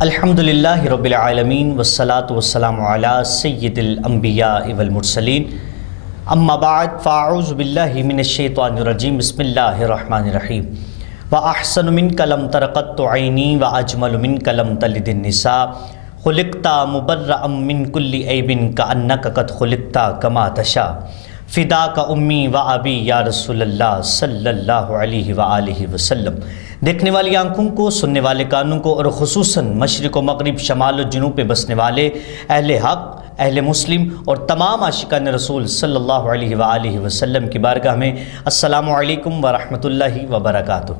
الحمدللہ رب العالمین والصلاة والسلام علی سید الانبیاء والمرسلین اما بعد فاعوذ باللہ من الشیطان الرجیم بسم اللہ الرحمن الرحیم وَأَحْسَنُ مِنْكَ لَمْ تَرَقَتُّ عَيْنِي وَأَجْمَلُ مِنْكَ لَمْ تَلِدِ النِّسَاءُ خُلِقْتَ مُبَرَّأً مِنْ كُلِّ عَيْبٍ كَأَنَّكَ قَدْ خُلِقْتَ كَمَا تَشَاءُ فِدَاكَ أُمِّي وَأَبِي یا رسول اللہ صلی اللہ علیہ وآلہ وسلم۔ دیکھنے والی آنکھوں کو، سننے والے کانوں کو، اور خصوصاً مشرق و مغرب، شمال و جنوب پہ بسنے والے اہل حق، اہل مسلم اور تمام عاشقان رسول صلی اللہ علیہ وآلہ وسلم کی بارگاہ میں السلام علیکم ورحمۃ اللہ وبرکاتہ۔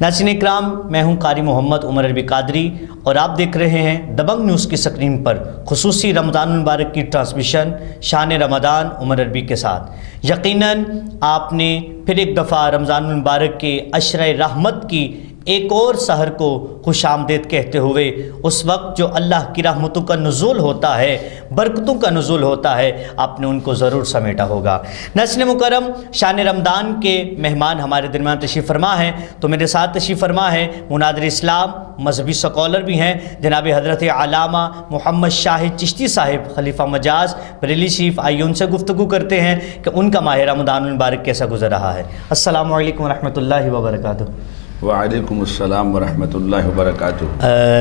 ناظرین اکرام، میں ہوں قاری محمد عمر عربی قادری اور آپ دیکھ رہے ہیں دبنگ نیوز کی سکرین پر خصوصی رمضان المبارک کی ٹرانسمیشن شان رمضان عمر عربی کے ساتھ۔ یقیناً آپ نے پھر ایک دفعہ رمضان المبارک کے عشرہ رحمت کی ایک اور سحر کو خوش آمدید کہتے ہوئے اس وقت جو اللہ کی رحمتوں کا نزول ہوتا ہے، برکتوں کا نزول ہوتا ہے، آپ نے ان کو ضرور سمیٹا ہوگا۔ ناظرین مکرم، شان رمضان کے مہمان ہمارے درمیان تشریف فرما ہیں، تو میرے ساتھ تشریف فرما ہے مناظر اسلام، مذہبی سکولر بھی ہیں، جناب حضرت علامہ محمد شاہد چشتی صاحب خلیفہ مجاز بریلی شریف۔ آئیے ان سے گفتگو کرتے ہیں کہ ان کا ماہ رمضان المبارک کیسا گزر رہا ہے۔ السلام علیکم ورحمۃ اللہ وبرکاتہ۔ وعلیکم السلام ورحمۃ اللہ وبرکاتہ۔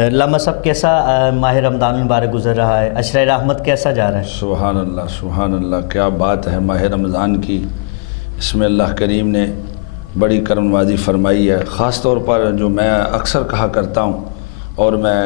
علامہ صاحب، کیسا ماہ رمضان المبارک گزر رہا ہے؟ عشرہ رحمت کیسا جا رہا ہے؟ سبحان اللہ سبحان اللہ، کیا بات ہے ماہ رمضان کی۔ اس میں اللہ کریم نے بڑی کرم نوازی فرمائی ہے، خاص طور پر جو میں اکثر کہا کرتا ہوں اور میں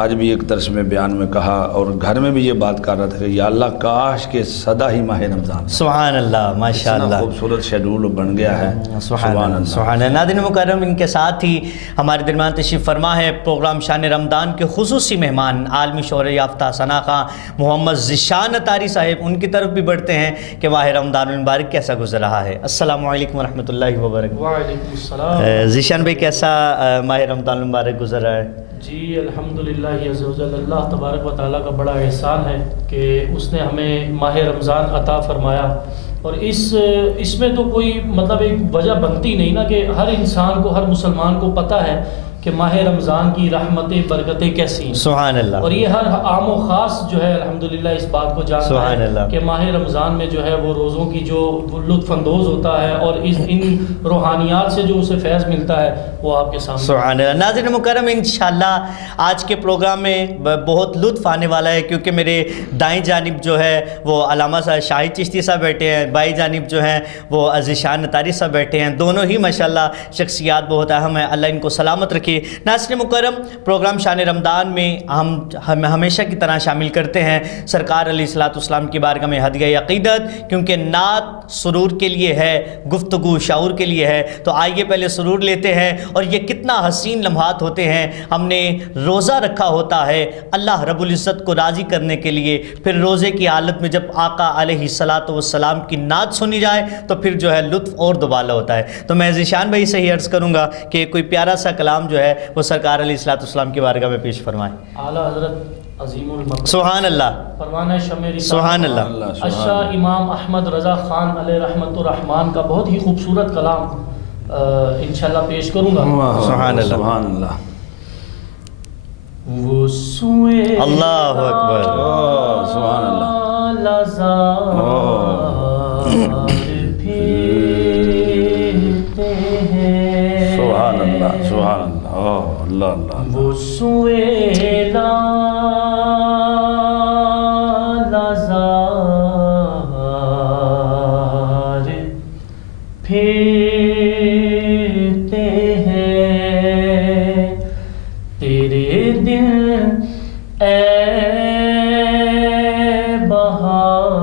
آج بھی ایک درس میں بیان میں کہا اور گھر میں بھی یہ بات کر رہا تھا کہ یا اللہ کاش کہ سدا ہی ماہ رمضان۔ سبحان اللہ، ماشاء اللہ، خوبصورت شیڈول بن گیا ہے۔ سبحان اللہ سبحان اللہ۔ ناظرین مکرم، ان کے ساتھ ہی ہمارے درمیان تشریف فرما ہے پروگرام شان رمضان کے خصوصی مہمان عالمی شہرت یافتہ ثنا خواں محمد ذیشان اطاری صاحب۔ ان کی طرف بھی بڑھتے ہیں کہ ماہ رمضان المبارک کیسا گزر رہا ہے۔ السلام علیکم ورحمۃ اللہ وبرکاتہ۔ وعلیکم السلام۔ ذیشان بھائی، کیسا ماہ رمضان المبارک گزر رہا ہے؟ جی الحمدللہ عز و جل، اللہ تبارک و تعالیٰ کا بڑا احسان ہے کہ اس نے ہمیں ماہ رمضان عطا فرمایا، اور اس میں تو کوئی مطلب ایک وجہ بنتی نہیں نا کہ ہر انسان کو، ہر مسلمان کو پتہ ہے کہ ماہ رمضان کی رحمتیں برکتیں کیسی ہیں۔ سبحان اللہ۔ اور یہ ہر عام و خاص جو ہے الحمدللہ اس بات کو جانتا سبحان ہے اللہ کہ ماہ رمضان میں جو ہے وہ روزوں کی جو لطف اندوز ہوتا ہے اور ان روحانیات سے جو اسے فیض ملتا ہے وہ آپ کے سامنے۔ سبحان اللہ۔ ناظرین مکرم، انشاءاللہ آج کے پروگرام میں بہت لطف آنے والا ہے، کیونکہ میرے دائیں جانب جو ہے وہ علامہ صاحب شاہد چشتی صاحب بیٹھے ہیں، بائیں جانب جو ہیں وہ ذیشان اطاری صاحب بیٹھے ہیں۔ دونوں ہی ماشاءاللہ شخصیات بہت اہم ہیں، اللہ ان کو سلامت رکھے۔ ناظرین مکرم، پروگرام شان رمضان میں ہم ہمیشہ کی طرح شامل کرتے ہیں سرکار علیہ الصلوۃ والسلام کی بارگاہ میں ہدیہ عقیدت، کیونکہ نعت سرور کے لیے ہے، گفتگو شعور کے لیے ہے۔ تو آئیے پہلے سرور لیتے ہیں، اور یہ کتنا حسین لمحات ہوتے ہیں۔ ہم نے روزہ رکھا ہوتا ہے اللہ رب العزت کو راضی کرنے کے لیے، پھر روزے کی حالت میں جب آقا علیہ الصلوۃ والسلام کی نعت سنی جائے تو پھر جو ہے لطف اور دوبالا ہوتا ہے۔ تو میں ذیشان بھائی سے ہی عرض کروں گا کہ کوئی پیارا سا کلام جو ہے وہ سرکار علیہ الصلوۃ والسلام کی بارگاہ میں پیش فرمائیں۔ اعلیٰ حضرت عظیم المقام سبحان اللہ، پروانہ شمع رسالت سبحان اللہ، اشاہ امام احمد رضا خان علیہ رحمت الرحمان کا بہت ہی خوبصورت کلام انشاءاللہ پیش کروں گا۔ سبحان اللہ، سبحان اللہ۔ وہ سوئے اللہ اکبر، سبحان اللہ۔ لازار پھرتے ہیں، سبحان اللہ سبحان اللہ، اللہ اللہ۔ وہ سوئے لازار پھرتے ہیں، تیرے دل اے بہار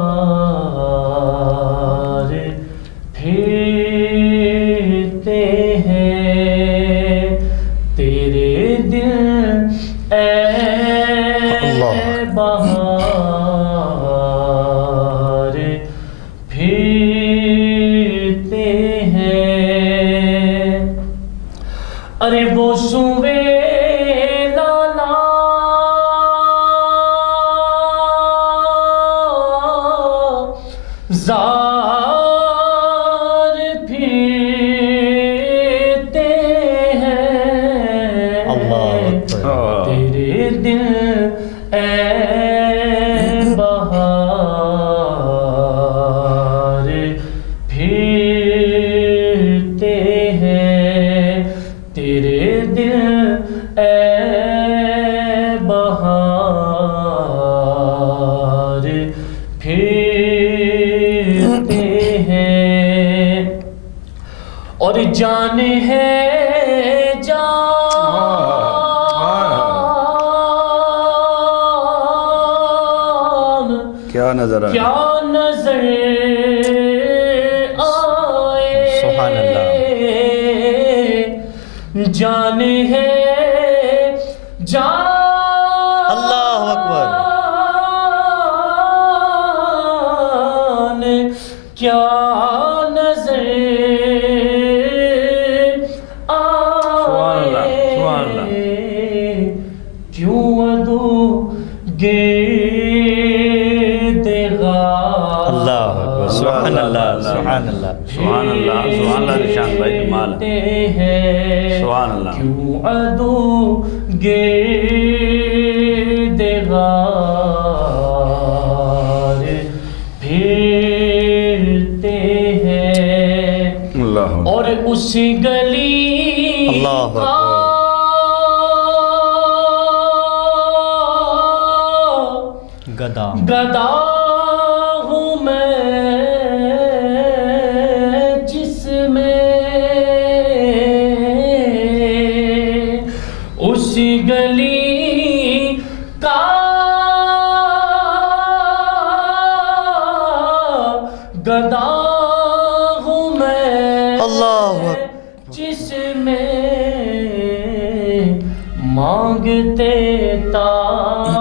پھرتے ہیں، تیرے دل اے بہار پھرتے ہیں۔ ارے وہ سوے لالا زار پھرتے اور جان ہے جان کیا نظر آئے، کیا نظر آئے، سبحان اللہ، جان ہے جان، اللہ اکبر، کیا نظر آئے، کیوں ادو گرد غار، اللہ اکبر، سبحان اللہ، سبحان اللہ، سبحان اللہ، سبحان اللہ، نشان بھائی کمال ہے، سبحان اللہ، کیوں ادو گرد غار پھرتے ہیں، اللہ اور اس گلی اللہ کا گدا گدا ہوں میں، جس میں اس گلی کا گدا ہوں میں، اللہ اکبر، جس میں مانگتے تاجدار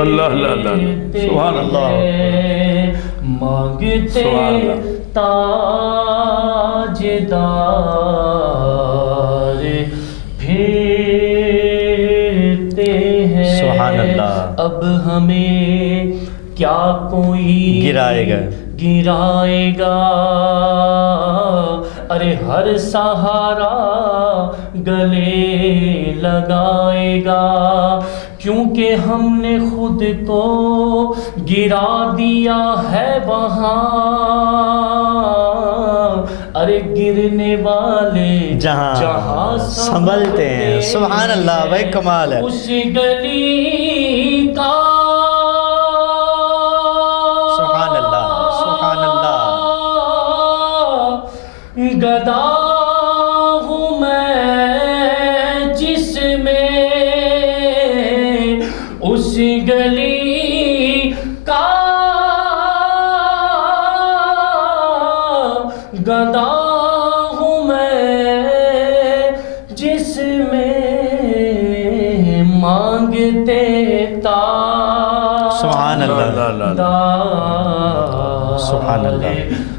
اللہ اللہ اللہ، سبحان اللہ، مانگتے سبحان اللہ، تاجدار پھرتے ہیں، سبحان اللہ، اب ہمیں کیا کوئی گرائے گا، گرائے گا، ارے ہر سہارا گلے لگائے گا، کیونکہ ہم نے خود کو گرا دیا ہے وہاں، ارے گرنے والے جہاں سنبھلتے ہیں، سبحان اللہ، بھائی کمال ہے، اس گلی کا گدا ہوں میں، جس میں اس گلی کا گدا ہوں میں، جس میں مانگتے سبحان اللہ، سبحان اللہ،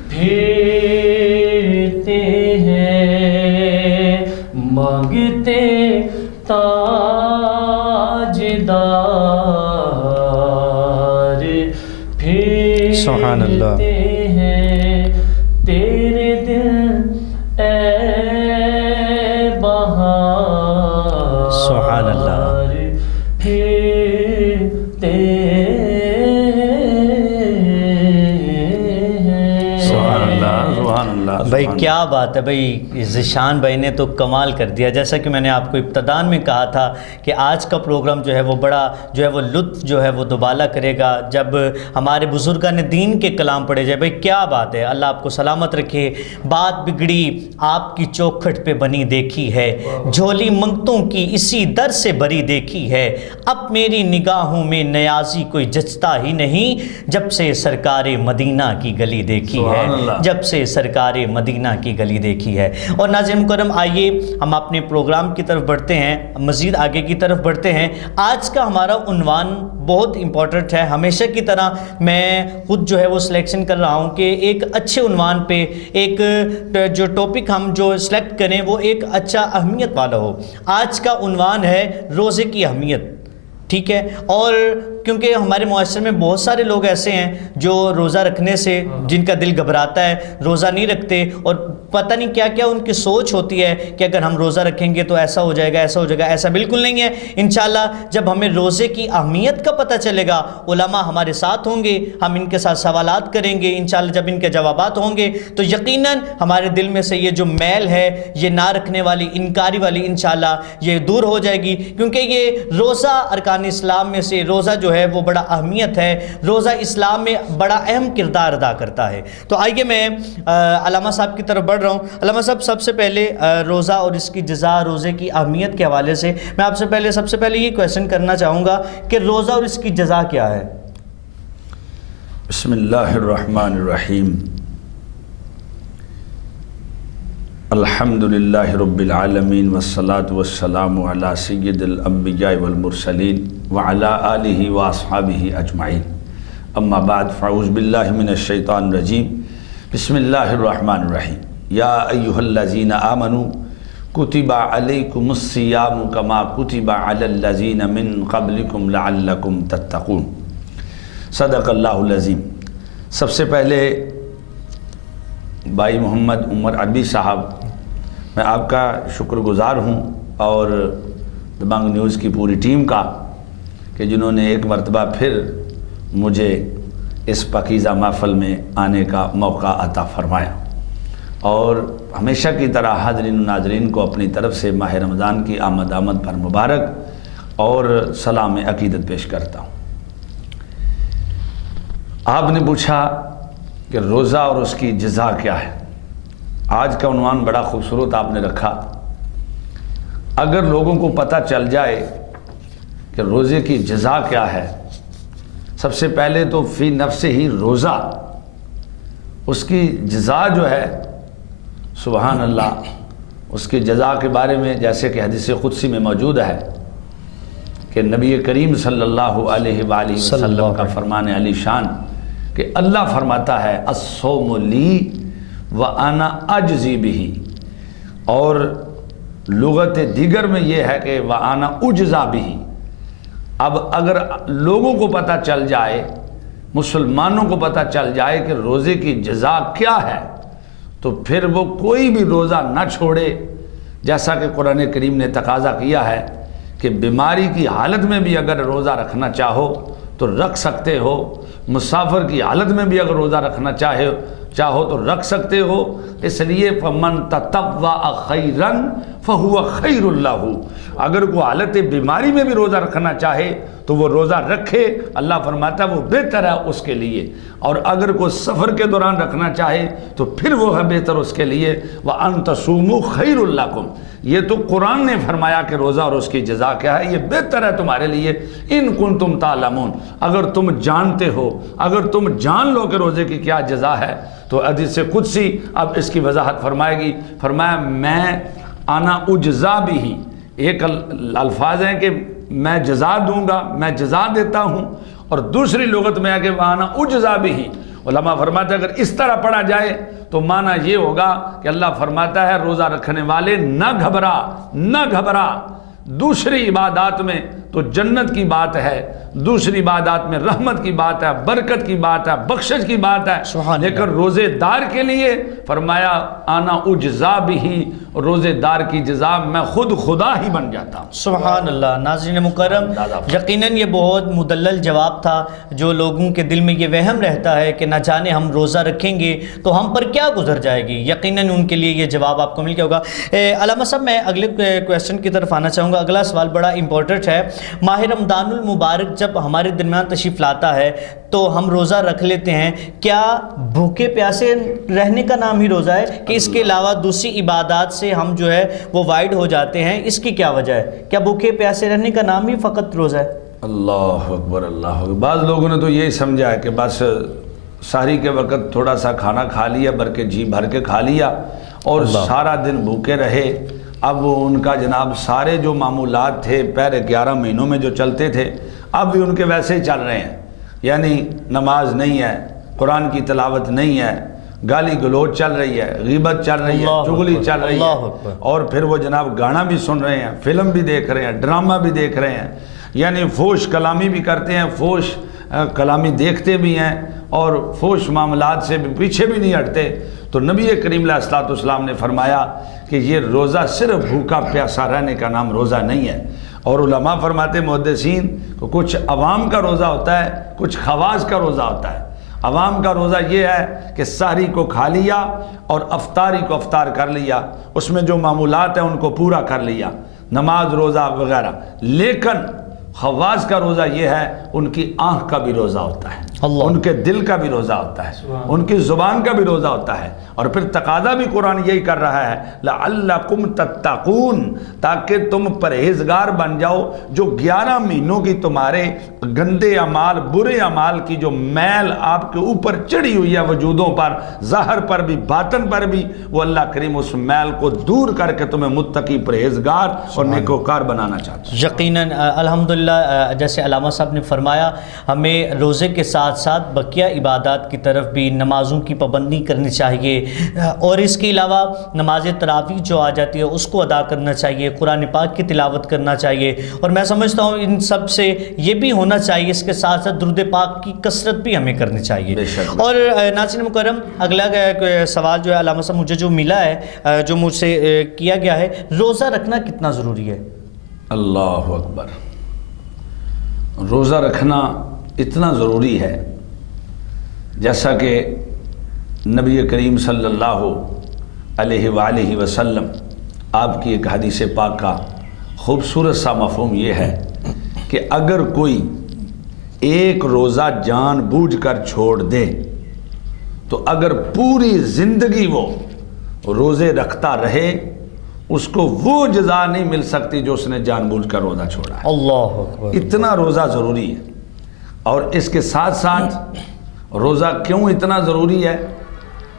پھرتے ہیں، مانگتے تاجدار سبحان اللہ، پھرتے ہیں، تیرے دل اے بہار، سبحان اللہ، پھرتے بھائی کیا بات ہے بھائی، ذیشان بھائی نے تو کمال کر دیا، جیسا کہ میں نے آپ کو ابتدان میں کہا تھا کہ آج کا پروگرام جو ہے وہ بڑا جو ہے وہ لطف جو ہے وہ دوبالا کرے گا جب ہمارے بزرگان دین کے کلام پڑھے جائے۔ بھائی کیا بات ہے، اللہ آپ کو سلامت رکھے، بات بگڑی آپ کی چوکھٹ پہ بنی دیکھی ہے، جھولی منگتوں کی اسی در سے بری دیکھی ہے، اب میری نگاہوں میں نیازی کوئی جچتا ہی نہیں، جب سے سرکار مدینہ کی گلی دیکھی ہے، جب سے سرکار مدینہ کی گلی دیکھی ہے۔ اور ناظرین مکرم، آئیے ہم اپنے پروگرام کی طرف بڑھتے ہیں، مزید آگے کی طرف بڑھتے ہیں۔ آج کا ہمارا عنوان بہت امپورٹنٹ ہے، ہمیشہ کی طرح میں خود جو ہے وہ سلیکشن کر رہا ہوں کہ ایک اچھے عنوان پہ ایک جو ٹاپک ہم جو سلیکٹ کریں وہ ایک اچھا اہمیت والا ہو۔ آج کا عنوان ہے روزے کی اہمیت، ٹھیک ہے؟ اور کیونکہ ہمارے معاشرے میں بہت سارے لوگ ایسے ہیں جو روزہ رکھنے سے جن کا دل گھبراتا ہے، روزہ نہیں رکھتے، اور پتہ نہیں کیا کیا ان کی سوچ ہوتی ہے کہ اگر ہم روزہ رکھیں گے تو ایسا ہو جائے گا، ایسا ہو جائے گا۔ ایسا بالکل نہیں ہے۔ انشاءاللہ جب ہمیں روزے کی اہمیت کا پتہ چلے گا، علماء ہمارے ساتھ ہوں گے، ہم ان کے ساتھ سوالات کریں گے، انشاءاللہ جب ان کے جوابات ہوں گے تو یقیناً ہمارے دل میں سے یہ جو میل ہے، یہ نہ رکھنے والی، انکاری والی، انشاءاللہ یہ دور ہو جائے گی، کیونکہ یہ روزہ ارکان اسلام میں سے روزہ جو ہے ہے وہ بڑا اہمیت ہے، روزہ اسلام میں بڑا اہم کردار ادا کرتا ہے۔ تو آئیے میں علامہ صاحب کی طرف بڑھ رہا ہوں۔ علامہ صاحب سب سے پہلے روزہ اور اس کی جزا، روزے کی اہمیت کے حوالے سے میں آپ سے سب سے پہلے یہ کویسچن کرنا چاہوں گا کہ روزہ اور اس کی جزا کیا ہے؟ بسم اللہ الرحمن الرحیم، الحمد للہ رب العالمین والصلاة والسلام علی سید الانبیاء والمرسلین وعلی آلہ واصحابہ اجمعین، اما بعد فاعوذ باللہ من الشیطان الرجیم، بسم اللہ الرحمن الرحیم، یا ایہا الذین آمنوا کتب علیکم الصیام کما کتب علی الذین من قبلکم لعلکم تتقون۔ صدق اللہ العظیم۔ سب سے پہلے بھائی محمد عمر عربی صاحب، میں آپ کا شکر گزار ہوں اور دبنگ نیوز کی پوری ٹیم کا کہ جنہوں نے ایک مرتبہ پھر مجھے اس پاکیزہ محفل میں آنے کا موقع عطا فرمایا، اور ہمیشہ کی طرح حاضرین و ناظرین کو اپنی طرف سے ماہ رمضان کی آمد پر مبارک اور سلام عقیدت پیش کرتا ہوں۔ آپ نے پوچھا کہ روزہ اور اس کی جزا کیا ہے۔ آج کا عنوان بڑا خوبصورت آپ نے رکھا۔ اگر لوگوں کو پتہ چل جائے کہ روزے کی جزا کیا ہے، سب سے پہلے تو فی نفس ہی روزہ، اس کی جزا جو ہے، سبحان اللہ، اس کی جزا کے بارے میں جیسے کہ حدیث قدسی میں موجود ہے کہ نبی کریم صلی اللہ علیہ وآلہ وسلم کا فرمان علی شان کہ اللہ فرماتا ہے الصوم لی وانا اجزی بہ، اور لغت دیگر میں یہ ہے کہ وانا اجزا بہ۔ اب اگر لوگوں کو پتہ چل جائے، مسلمانوں کو پتہ چل جائے کہ روزے کی جزا کیا ہے، تو پھر وہ کوئی بھی روزہ نہ چھوڑے، جیسا کہ قرآن کریم نے تقاضا کیا ہے کہ بیماری کی حالت میں بھی اگر روزہ رکھنا چاہو تو رکھ سکتے ہو، مسافر کی حالت میں بھی اگر روزہ رکھنا چاہو تو رکھ سکتے ہو۔ اس لیے فَمَن تَطَوَّعَ خَيْرًا فَهُوَ خَيْرٌ لَهُ، اگر کوئی حالت بیماری میں بھی روزہ رکھنا چاہے تو وہ روزہ رکھے، اللہ فرماتا ہے وہ بہتر ہے اس کے لیے، اور اگر کوئی سفر کے دوران رکھنا چاہے تو پھر وہ ہے بہتر اس کے لیے۔ وَأَن تَصُومُوا خَيْرٌ لَكُمْ، یہ تو قرآن نے فرمایا کہ روزہ اور اس کی جزا کیا ہے، یہ بہتر ہے تمہارے لیے۔ ان کنتم تعلمون، اگر تم جانتے ہو، اگر تم جان لو کہ روزے کی کیا جزا ہے، تو حدیث قدسی اب اس کی وضاحت فرمائے گی۔ فرمایا میں انا اجزا بھی، ایک الفاظ ہیں کہ میں جزا دوں گا، میں جزا دیتا ہوں، اور دوسری لغت میں ہے کہ وانا اجزا بھی۔ علماء فرماتے ہیں اگر اس طرح پڑھا جائے تو معنی یہ ہوگا کہ اللہ فرماتا ہے روزہ رکھنے والے نہ گھبرا، دوسری عبادات میں تو جنت کی بات ہے، دوسری عبادات میں رحمت کی بات ہے، برکت کی بات ہے، بخشش کی بات ہے، لیکن روزے دار کے لیے فرمایا آنا اجزا بھی، روزے دار کی جزا میں خود خدا ہی بن جاتا ہوں۔ سبحان اللہ۔ ناظرین مکرم، یقیناً یہ بہت مدلل جواب تھا۔ جو لوگوں کے دل میں یہ وہم رہتا ہے کہ نہ جانے ہم روزہ رکھیں گے تو ہم پر کیا گزر جائے گی، یقیناً ان کے لیے یہ جواب آپ کو مل گیا ہوگا۔ علامہ صاحب میں اگلے کویسچن کی طرف آنا چاہوں گا۔ اگلا سوال بڑا امپورٹنٹ ہے۔ ماہ رمضان المبارک جب ہمارے درمیان تشریف لاتا ہے تو ہم روزہ رکھ لیتے ہیں، کیا بھوکے پیاسے رہنے کا نام ہی روزہ ہے کہ اس کے علاوہ دوسری عبادات سے ہم جو ہے وہ وائڈ ہو جاتے ہیں؟ اس کی کیا وجہ ہے؟ کیا بھوکے پیاسے رہنے کا نام ہی فقط روزہ ہے؟ اللہ اکبر، اللہ اکبر۔ بعض لوگوں نے تو یہی سمجھا ہے کہ بس سحری کے وقت تھوڑا سا کھانا کھا لیا، بلکہ جی بھر کے کھا لیا اور سارا دن بھوکے رہے۔ اب ان کا جناب سارے جو معمولات تھے پہلے 11 مہینوں میں جو چلتے تھے اب بھی ان کے ویسے ہی چل رہے ہیں، یعنی نماز نہیں ہے، قرآن کی تلاوت نہیں ہے، گالی گلوچ چل رہی ہے، غیبت چل رہی ہے، چغلی چل رہی ہے، اور پھر وہ جناب گانا بھی سن رہے ہیں، فلم بھی دیکھ رہے ہیں، ڈرامہ بھی دیکھ رہے ہیں، یعنی فوش کلامی بھی کرتے ہیں، فوش کلامی دیکھتے بھی ہیں، اور فوش معاملات سے بھی پیچھے بھی نہیں ہٹتے۔ تو نبی کریم علیہ الصلوۃ والسلام نے فرمایا کہ یہ روزہ صرف بھوکا پیاسا رہنے کا نام روزہ نہیں ہے۔ اور علماء فرماتے محدثین کہ کچھ عوام کا روزہ ہوتا ہے، کچھ خواص کا روزہ ہوتا ہے۔ عوام کا روزہ یہ ہے کہ سحری کو کھا لیا اور افطاری کو افطار کر لیا، اس میں جو معمولات ہیں ان کو پورا کر لیا، نماز روزہ وغیرہ۔ لیکن خواص کا روزہ یہ ہے ان کی آنکھ کا بھی روزہ ہوتا ہے، اللہ، ان کے دل کا بھی روزہ ہوتا ہے، ان کی زبان کا بھی روزہ ہوتا ہے، اور پھر تقاضا بھی قرآن یہی کر رہا ہے لعلکم تتقون، تاکہ تم پرہیزگار بن جاؤ، جو 11 مہینوں کی تمہارے گندے اعمال، برے اعمال کی جو میل آپ کے اوپر چڑھی ہوئی ہے وجودوں پر، ظاہر پر بھی باطن پر بھی، وہ اللہ کریم اس میل کو دور کر کے تمہیں متقی، پرہیزگار اور نیکوکار بنانا چاہتا ہے۔ یقیناً الحمدللہ جیسے علامہ صاحب نے فرمایا، ہمیں روزے کے ساتھ ساتھ بقیہ عبادات کی طرف بھی، نمازوں کی پابندی کرنی چاہیے، اور اس کے علاوہ نماز تراویح جو آ جاتی ہے اس کو ادا کرنا چاہیے، قرآن پاک کی تلاوت کرنا چاہیے، اور میں سمجھتا ہوں ان سب سے یہ بھی ہونا چاہیے، اس کے ساتھ ساتھ درود پاک کی کثرت بھی ہمیں کرنی چاہیے۔ اور ناظرین مکرم، اگلا سوال جو ہے علامہ صاحب مجھے جو ملا ہے، جو مجھ سے کیا گیا ہے، روزہ رکھنا کتنا ضروری ہے؟ اللہ اکبر، روزہ رکھنا اتنا ضروری ہے جیسا کہ نبی کریم صلی اللہ علیہ وآلہ وسلم آپ کی ایک حدیث پاک کا خوبصورت سا مفہوم یہ ہے کہ اگر کوئی ایک روزہ جان بوجھ کر چھوڑ دے تو اگر پوری زندگی وہ روزے رکھتا رہے اس کو وہ جزا نہیں مل سکتی جو اس نے جان بوجھ کر روزہ چھوڑا ہے۔ اللہ اکبر، اتنا روزہ ضروری ہے۔ اور اس کے ساتھ ساتھ روزہ کیوں اتنا ضروری ہے؟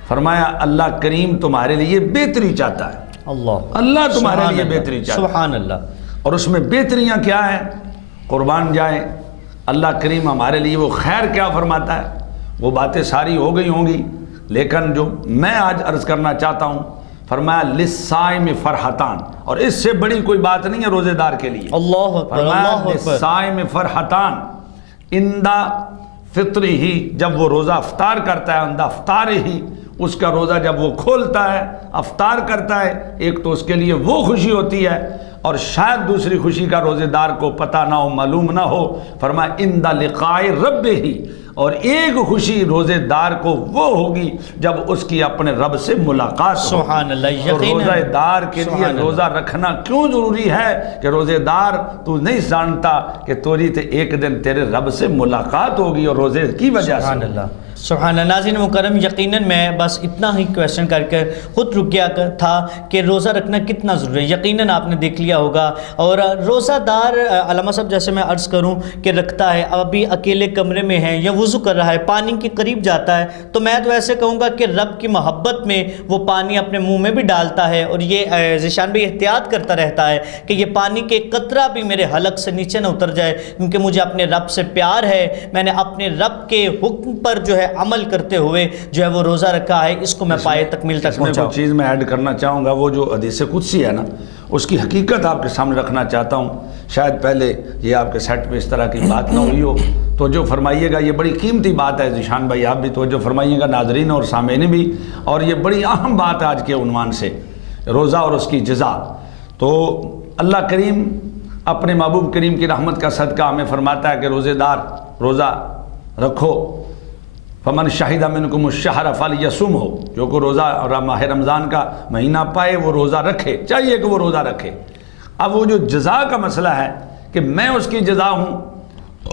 فرمایا اللہ کریم تمہارے لیے بہتری چاہتا ہے، اللہ تمہارے لیے بہتری چاہتا ہے، سبحان اللہ۔ اور اس میں بہتریاں کیا ہیں؟ قربان جائیں، اللہ کریم ہمارے لیے وہ خیر کیا فرماتا ہے، وہ باتیں ساری ہو گئی ہوں گی، لیکن جو میں آج عرض کرنا چاہتا ہوں، فرمایا للصائم فرحتان، اور اس سے بڑی کوئی بات نہیں ہے روزے دار کے لیے۔ اللہ اکبر، فرمایا اللہ اکبر، للصائم فرحتان اندہ فطری ہی، جب وہ روزہ افطار کرتا ہے، اندہ افطار ہی، اس کا روزہ جب وہ کھولتا ہے، افطار کرتا ہے، ایک تو اس کے لیے وہ خوشی ہوتی ہے، اور شاید دوسری خوشی کا روزے دار کو پتہ نہ ہو، معلوم نہ ہو۔ فرمایا اندہ لقاء رب ہی، اور ایک خوشی روزے دار کو وہ ہوگی جب اس کی اپنے رب سے ملاقات ہو۔ سبحان اللہ، تو یقیناً روزہ دار کے لیے روزہ رکھنا کیوں ضروری ہے کہ روزے دار تو نہیں جانتا کہ توری تے ایک دن تیرے رب سے ملاقات ہوگی، اور روزے کی وجہ سے۔ سبحان اللہ، سبحان اللہ۔ ناظرین مکرم، یقیناً میں بس اتنا ہی کویسچن کر کے خود رک گیا تھا کہ روزہ رکھنا کتنا ضروری ہے۔ یقیناً آپ نے دیکھ لیا ہوگا، اور روزہ دار علامہ صاحب جیسے میں عرض کروں کہ رکھتا ہے، ابھی اکیلے کمرے میں ہے یا وضو کر رہا ہے، پانی کے قریب جاتا ہے، تو میں تو ایسے کہوں گا کہ رب کی محبت میں وہ پانی اپنے منہ میں بھی ڈالتا ہے، اور یہ ذیشان بھی احتیاط کرتا رہتا ہے کہ یہ پانی کے قطرہ بھی میرے حلق سے نیچے نہ اتر جائے، کیونکہ مجھے اپنے رب سے پیار ہے، میں نے اپنے رب کے حکم پر جو ہے عمل کرتے ہوئے جو ہے وہ روزہ رکھا ہے، اس کو میں پائے تکمیل تک پہنچاؤں۔ کچھ چیز میں ایڈ کرنا چاہوں گا، وہ جو حدیث قدسی ہے نا، اس کی حقیقت آپ کے سامنے رکھنا چاہتا ہوں۔ شاید پہلے یہ آپ کے سیٹ پہ اس طرح کی بات نہ ہوئی ہو، توجہ فرمائیے گا، یہ بڑی قیمتی بات ہے ذیشان بھائی، آپ بھی توجہ فرمائیے گا، ناظرین اور سامعین بھی، اور یہ بڑی اہم بات ہے آج کے عنوان سے، روزہ اور اس کی جزا۔ تو اللہ کریم اپنے محبوب کریم کی رحمت کا صدقہ ہمیں فرماتا ہے کہ روزے دار روزہ رکھو، فمن شہد منکم الشہر فلیصمہ، جو کو روزہ ماہ رمضان کا مہینہ پائے وہ روزہ رکھے، چاہیے کہ وہ روزہ رکھے۔ اب وہ جو جزا کا مسئلہ ہے کہ میں اس کی جزا ہوں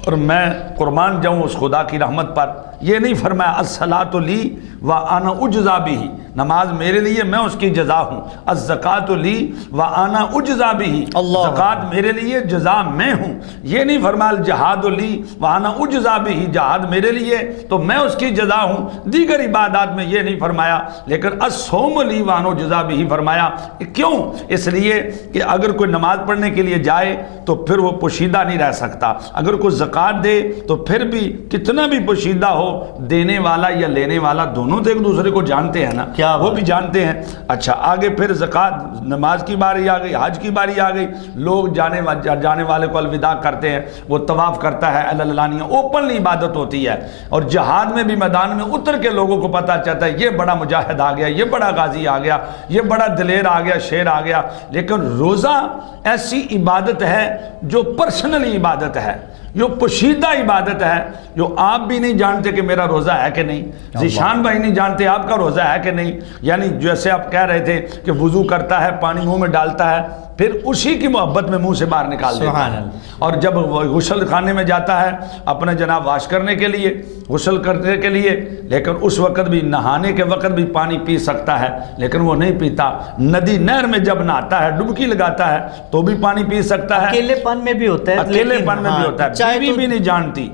اور میں قربان جاؤں اس خدا کی رحمت پر، یہ نہیں فرمایا الصلاۃ لی وانا اجزا بہ، نماز میرے لیے میں اس کی جزا ہوں، الزکوۃ لی وانا اجزا بہ، زکوٰۃ میرے لیے جزا میں ہوں، یہ نہیں فرمایا الجہاد لی وانا اجزا بہ، جہاد میرے لیے تو میں اس کی جزا ہوں، دیگر عبادات میں یہ نہیں فرمایا، لیکن الصوم لی وانا اجزا بہ فرمایا۔ کیوں؟ اس لیے کہ اگر کوئی نماز پڑھنے کے لیے جائے تو پھر وہ پوشیدہ نہیں رہ سکتا، اگر کوئی زکوٰۃ دے تو پھر بھی کتنا بھی پوشیدہ ہو، دینے والا یا لینے والا دونوں تو ایک دوسرے کو جانتے ہیں نا، وہ بھی جانتے ہیں۔ اچھا، آگے پھر زکوٰۃ، نماز کی باری آ گئی، حج کی باری آ گئی، لوگ جانے والے کو الوداع کرتے ہیں، وہ طواف کرتا ہے علانیہ، اوپنلی عبادت ہوتی ہے، اور جہاد میں بھی میدان میں اتر کے لوگوں کو پتہ چلتا ہے یہ بڑا مجاہد آ گیا، یہ بڑا غازی آ گیا، یہ بڑا دلیر آ گیا، شیر آ گیا۔ لیکن روزہ ایسی عبادت ہے جو پرسنلی عبادت ہے، جو پوشیدہ عبادت ہے، جو آپ بھی نہیں جانتے کہ میرا روزہ ہے کہ نہیں، ذیشان بھائی نہیں جانتے آپ کا روزہ ہے کہ نہیں۔ یعنی جیسے آپ کہہ رہے تھے کہ وضو کرتا ہے، پانی منہ میں ڈالتا ہے، پھر اسی کی محبت میں منہ سے باہر نکال دیتا ہے۔ اور جب غسل خانے میں جاتا ہے اپنے جناب واش کرنے کے لیے، غسل کرنے کے لیے، لیکن اس وقت بھی نہانے کے وقت بھی پانی پی سکتا ہے لیکن وہ نہیں پیتا۔ ندی نہر میں جب نہاتا ہے ڈبکی لگاتا ہے تو بھی پانی پی سکتا ہے، اکیلے پن میں بھی ہوتا ہے، اکیلے پن میں بھی ہوتا ہے، بیوی بھی نہیں جانتی،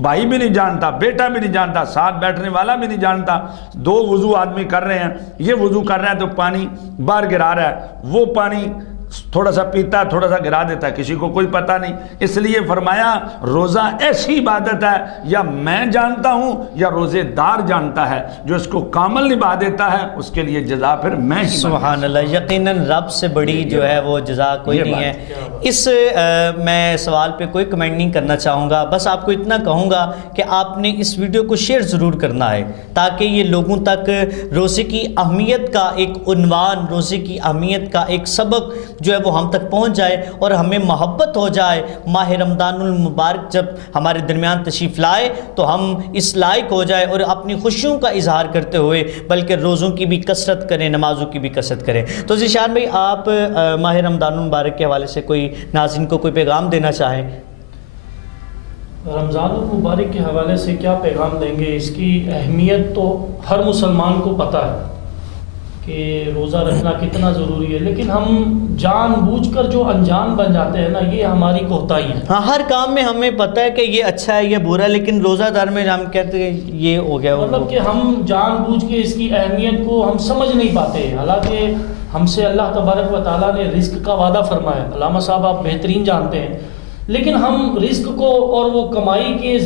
بھائی بھی نہیں جانتا، بیٹا بھی نہیں جانتا، ساتھ بیٹھنے والا بھی نہیں جانتا۔ دو وضو آدمی کر رہے ہیں، یہ وضو کر رہا ہے تو پانی باہر گرا رہا ہے، وہ پانی تھوڑا سا پیتا ہے تھوڑا سا گرا دیتا ہے، کسی کو کوئی پتہ نہیں۔ اس لیے فرمایا روزہ ایسی عبادت ہے یا میں جانتا ہوں یا روزے دار جانتا ہے، جو اس کو کامل نبھا دیتا ہے اس کے لیے جزا پھر میں ہی۔ سبحان اللہ، یقیناً رب سے بڑی جو ہے وہ جزا کوئی نہیں ہے۔ اس میں سوال پہ کوئی کمنٹ نہیں کرنا چاہوں گا، بس آپ کو اتنا کہوں گا کہ آپ نے اس ویڈیو کو شیئر ضرور کرنا ہے تاکہ یہ لوگوں تک روزے کی اہمیت کا ایک عنوان، روزے کی اہمیت کا ایک سبق جو ہے وہ ہم تک پہنچ جائے اور ہمیں محبت ہو جائے۔ ماہ رمضان المبارک جب ہمارے درمیان تشریف لائے تو ہم اس لائق ہو جائے اور اپنی خوشیوں کا اظہار کرتے ہوئے بلکہ روزوں کی بھی کثرت کریں، نمازوں کی بھی کثرت کریں۔ تو ذیشان بھائی، آپ ماہ رمضان المبارک کے حوالے سے کوئی ناظرین کو کوئی پیغام دینا چاہیں؟ رمضان المبارک کے حوالے سے کیا پیغام دیں گے؟ اس کی اہمیت تو ہر مسلمان کو پتہ ہے کہ روزہ رکھنا کتنا ضروری ہے، لیکن ہم جان بوجھ کر جو انجان بن جاتے ہیں نا، یہ ہماری کوتاہی ہے۔ ہاں، ہر کام میں ہمیں پتہ ہے کہ یہ اچھا ہے یہ برا ہے، لیکن روزہ دار میں ہم کہتے ہیں یہ ہو گیا، مطلب کہ ہم جان بوجھ کے اس کی اہمیت کو ہم سمجھ نہیں پاتے۔ حالانکہ ہم سے اللہ تبارک و تعالیٰ نے رزق کا وعدہ فرمایا، علامہ صاحب آپ بہترین جانتے ہیں، لیکن ہم رزق کو اور وہ کمائی کے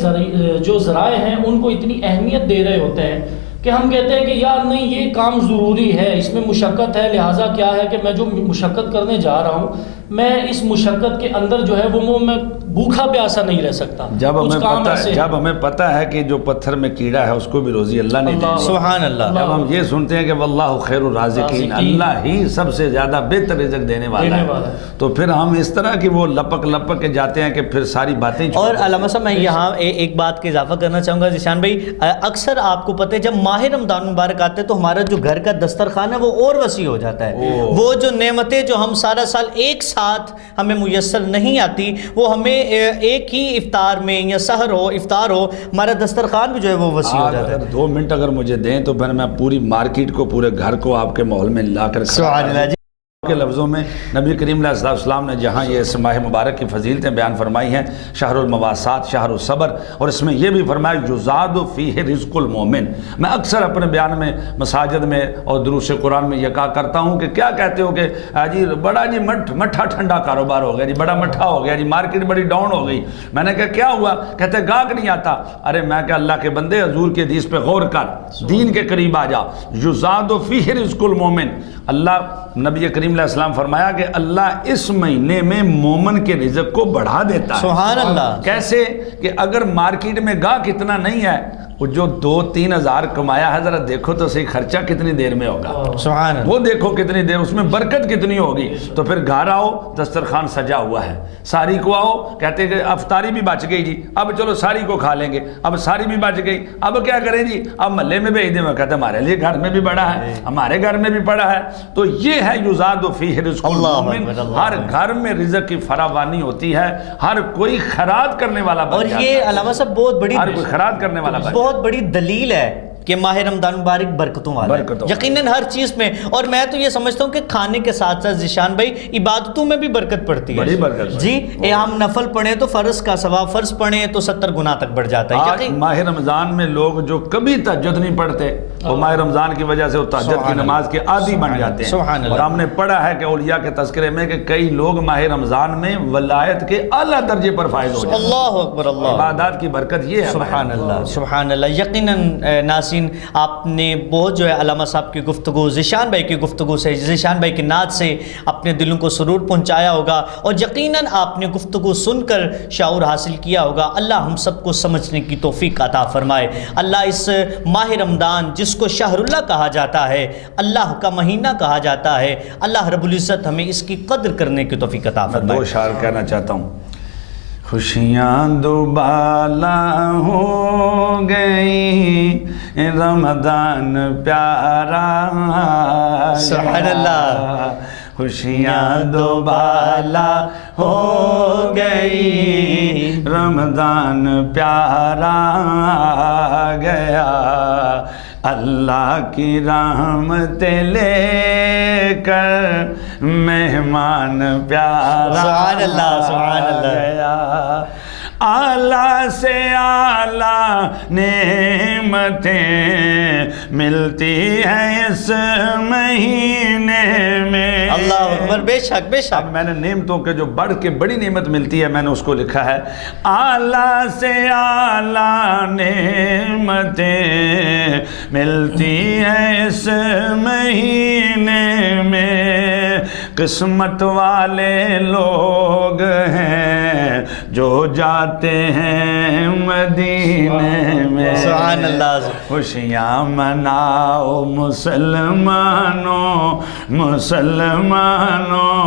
جو ذرائع ہیں ان کو اتنی اہمیت دے رہے ہوتے ہیں کہ ہم کہتے ہیں کہ یار نہیں، یہ کام ضروری ہے، اس میں مشقت ہے، لہٰذا کیا ہے کہ میں جو مشقت کرنے جا رہا ہوں میں اس مشقت کے اندر جو ہے وہ میں بھوکا پیاسا نہیں رہ سکتا۔ جب ہمیں پتہ ہے کہ جو پتھر میں کیڑا ہے اس کو بھی روزی اللہ نے دی۔ سبحان اللہ۔ جب ہم یہ سنتے ہیں کہ واللہ خیر الرازقین، اللہ ہی سب سے زیادہ بہتر رزق دینے والا ہے، تو پھر ہم اس طرح کی وہ لپک کے جاتے ہیں کہ پھر ساری باتیں۔ اور علامہ صاحب میں یہاں ایک بات کا اضافہ کرنا چاہوں گا ذیشان بھائی، اکثر آپ کو پتہ ہے جب ماہ رمضان مبارک آتے ہیں تو ہمارا جو گھر کا دسترخوان ہے وہ اور وسیع ہو جاتا ہے۔ وہ جو نعمتیں جو ہم سارا سال ایک ساتھ ہمیں میسر نہیں آتی، وہ ہمیں ایک ہی افطار میں یا سحر ہو افطار ہو ہمارا دسترخوان بھی جو ہے وہ وسیع ہو جاتا ہے۔ 2 منٹ اگر مجھے دیں تو پھر میں پوری مارکیٹ کو، پورے گھر کو آپ کے ماحول میں لا کر سبحان اللہ۔ کے لفظوں میں نبی کریم علیہ السلام نے جہاں یہ اس ماہ مبارک کی فضیلتیں بیان فرمائی ہیں، شہر المواسات، شہر الصبر، اور اس میں یہ بھی فرمایا یزاد فیہ رزق المومن۔ میں اکثر اپنے بیان میں مساجد میں اور دروس قرآن میں یہ کہا کرتا ہوں کہ کیا کہتے ہو کہ جی بڑا جی مٹھا ٹھنڈا کاروبار ہو گیا جی، بڑا مٹھا ہو گیا جی، مارکیٹ بڑی ڈاؤن ہو گئی۔ میں نے کہا کیا ہوا؟ کہتے گاہک نہیں آتا۔ ارے میں کہ اللہ کے بندے حضور کے حدیث پہ غور کر، دین کے قریب آ جا۔ یزاد فیہ رزق المومن، اللہ نبی کریم علیہ السلام فرمایا کہ اللہ اس مہینے میں مومن کے رزق کو بڑھا دیتا ہے۔ سبحان اللہ۔ کیسے؟ کہ اگر مارکیٹ میں گاہک اتنا نہیں ہے، وہ جو 2-3 ہزار کمایا ہے ذرا دیکھو تو صحیح خرچہ کتنی دیر میں ہوگا، سبحان اللہ، وہ دیکھو کتنی دیر، اس میں برکت کتنی ہوگی۔ تو پھر گھر آؤ دسترخوان سجا ہوا ہے، ساری کو آؤ، کہتے کہ افطاری بھی بچ گئی جی، اب چلو ساری کو کھا لیں گے، اب ساری بھی بچ گئی، اب کیا کریں جی، اب محلے میں بھیج دیں۔ میں کہتے ہمارے لیے گھر میں بھی بڑا ہے، ہمارے گھر میں بھی پڑا ہے۔ تو یہ ہے یزاد فیہ رزق المومن، ہر گھر میں رزق کی فراوانی ہوتی ہے، ہر کوئی خیرات کرنے والا بن جاتا ہے۔ اور یہ علامہ صاحب بہت بڑی، ہر کوئی خیرات کرنے والا بن، بہت بڑی دلیل ہے کہ ماہ رمضان مبارک برکتوں والا ہے، یقیناً ہر چیز میں۔ اور میں تو یہ سمجھتا ہوں کہ کھانے کے ساتھ ساتھ ذیشان بھائی عبادتوں میں بھی برکت پڑتی ہے، بڑی برکت جی۔ ہم نفل پڑھیں تو فرض کا ثواب، فرض پڑھیں تو 70 گنا تک بڑھ جاتا ہے۔ آج ماہ رمضان میں لوگ جو کبھی تہجد نہیں پڑھتے وہ ماہ رمضان کی وجہ سے وہ تہجد کی نماز کے عادی بن جاتے ہیں۔ اور ہم نے پڑھا ہے کہ اولیاء کے تذکرے میں کہ کئی لوگ ماہ رمضان میں ولایت کے اعلیٰ درجے پر فائز ہو جاتے ہیں۔ اللہ اکبر، اللہ، عبادات کی برکت یہ ہے۔ سبحان اللہ، سبحان اللہ۔ یقیناً ناظرین، آپ نے بہت جو ہے علامہ صاحب کی گفتگو، ذیشان بھائی کی گفتگو سے، ذیشان بھائی کی نعت سے اپنے دلوں کو سرور پہنچایا ہوگا، اور یقیناً آپ نے گفتگو سن کر شعور حاصل کیا ہوگا۔ اللہ ہم سب کو سمجھنے کی توفیق عطا فرمائے۔ اللہ اس ماہ رمضان جس کو شہر اللہ کہا جاتا ہے، اللہ کا مہینہ کہا جاتا ہے، اللہ رب العزت ہمیں اس کی قدر کرنے کی توفیق عطا فرمائے۔ 2 شعر کہنا چاہتا ہوں۔ خوشیاں دوبالا ہو گئی، رمضان پیارا، سبحان اللہ۔ خوشیاں دوبالا ہو گئی، رمضان پیارا آ گیا، اللہ کی رحمتیں لے کر مہمان پیارا سبحان اللہ، سبحان آ اللہ۔ گیا، اعلیٰ سے اعلیٰ نعمتیں ملتی ہیں اس مہینے میں۔ اللہ اکبر، بے شک بے شک۔ اب میں نے نعمتوں کے جو بڑھ کے بڑی نعمت ملتی ہے میں نے اس کو لکھا ہے، اعلیٰ سے اعلیٰ نعمتیں ملتی ہیں اس مہینے میں، قسمت والے لوگ ہیں جو جاتے ہیں مدینے میں۔ سبحان اللہ۔ خوشیاں مناؤ مسلمانوں، مسلمانوں،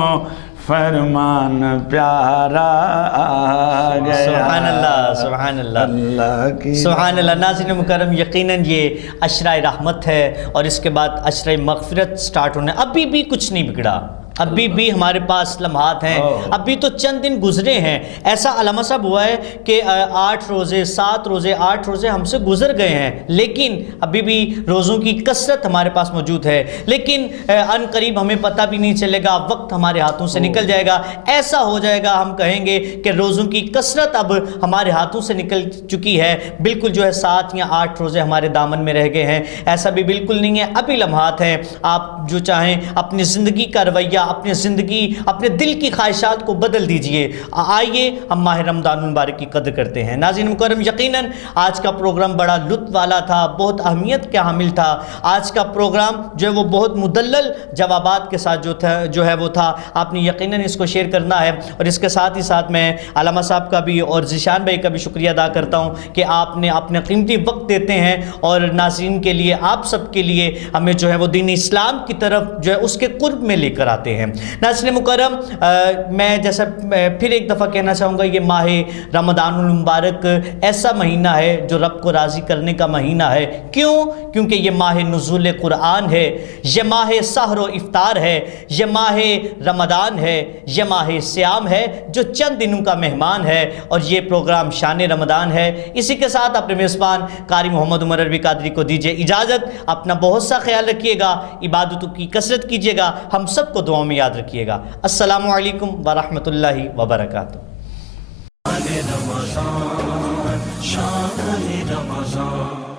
فرمان پیارا آ گیا۔ سبحان اللہ، سبحان اللہ، اللہ کی سبحان اللہ۔ ناظرین مکرم، یقیناً یہ عشرہ رحمت ہے اور اس کے بعد عشرہ مغفرت سٹارٹ ہونے، ابھی بھی کچھ نہیں بگڑا، ابھی بھی ہمارے پاس لمحات ہیں، ابھی تو چند دن گزرے ہیں۔ ایسا علامہ صاحب ہوا ہے کہ 8 روزے 7 روزے 8 روزے ہم سے گزر گئے ہیں، لیکن ابھی بھی روزوں کی کثرت ہمارے پاس موجود ہے، لیکن ان قریب ہمیں پتہ بھی نہیں چلے گا، وقت ہمارے ہاتھوں سے نکل جائے گا، ایسا ہو جائے گا ہم کہیں گے کہ روزوں کی کثرت اب ہمارے ہاتھوں سے نکل چکی ہے، بالکل جو ہے 7 یا 8 روزے ہمارے دامن میں رہ گئے ہیں۔ ایسا بھی بالکل نہیں ہے، ابھی لمحات ہیں، آپ جو چاہیں اپنی زندگی کا رویہ، اپنی زندگی، اپنے دل کی خواہشات کو بدل دیجئے۔ آئیے ہم ماہ رمضان المبارک کی قدر کرتے ہیں۔ ناظرین مکرم، یقیناً آج کا پروگرام بڑا لطف والا تھا، بہت اہمیت کا حامل تھا۔ آج کا پروگرام جو ہے وہ بہت مدلل جوابات کے ساتھ جو ہے وہ تھا، آپ نے یقیناً اس کو شیئر کرنا ہے، اور اس کے ساتھ ہی ساتھ میں علامہ صاحب کا بھی اور ذیشان بھائی کا بھی شکریہ ادا کرتا ہوں کہ آپ نے اپنے قیمتی وقت دیتے ہیں اور ناظرین کے لیے، آپ سب کے لیے ہمیں جو ہے وہ دین اسلام کی طرف جو ہے اس کے قرب میں لے کر آتے ہیں۔ ناظرین مکرم، میں جیسا پھر ایک دفعہ کہنا چاہوں گا، یہ ماہ رمضان المبارک ایسا مہینہ ہے جو رب کو راضی کرنے کا مہینہ ہے۔ کیوں؟ کیونکہ یہ ماہ نزول قرآن ہے، یہ ماہ سحر و افطار ہے، یہ ماہ رمضان ہے، یہ ماہ صیام ہے جو چند دنوں کا مہمان ہے، اور یہ پروگرام شان رمضان ہے۔ اسی کے ساتھ اپنے میزبان قاری محمد عمر عربی قادری کو دیجیے اجازت، اپنا بہت سا خیال رکھیے گا، عبادتوں کی کثرت کیجیے گا، ہم سب کو دعاؤں میں یاد رکھیے گا۔ السلام علیکم ورحمۃ اللہ وبرکاتہ۔ رمضان شان رمضان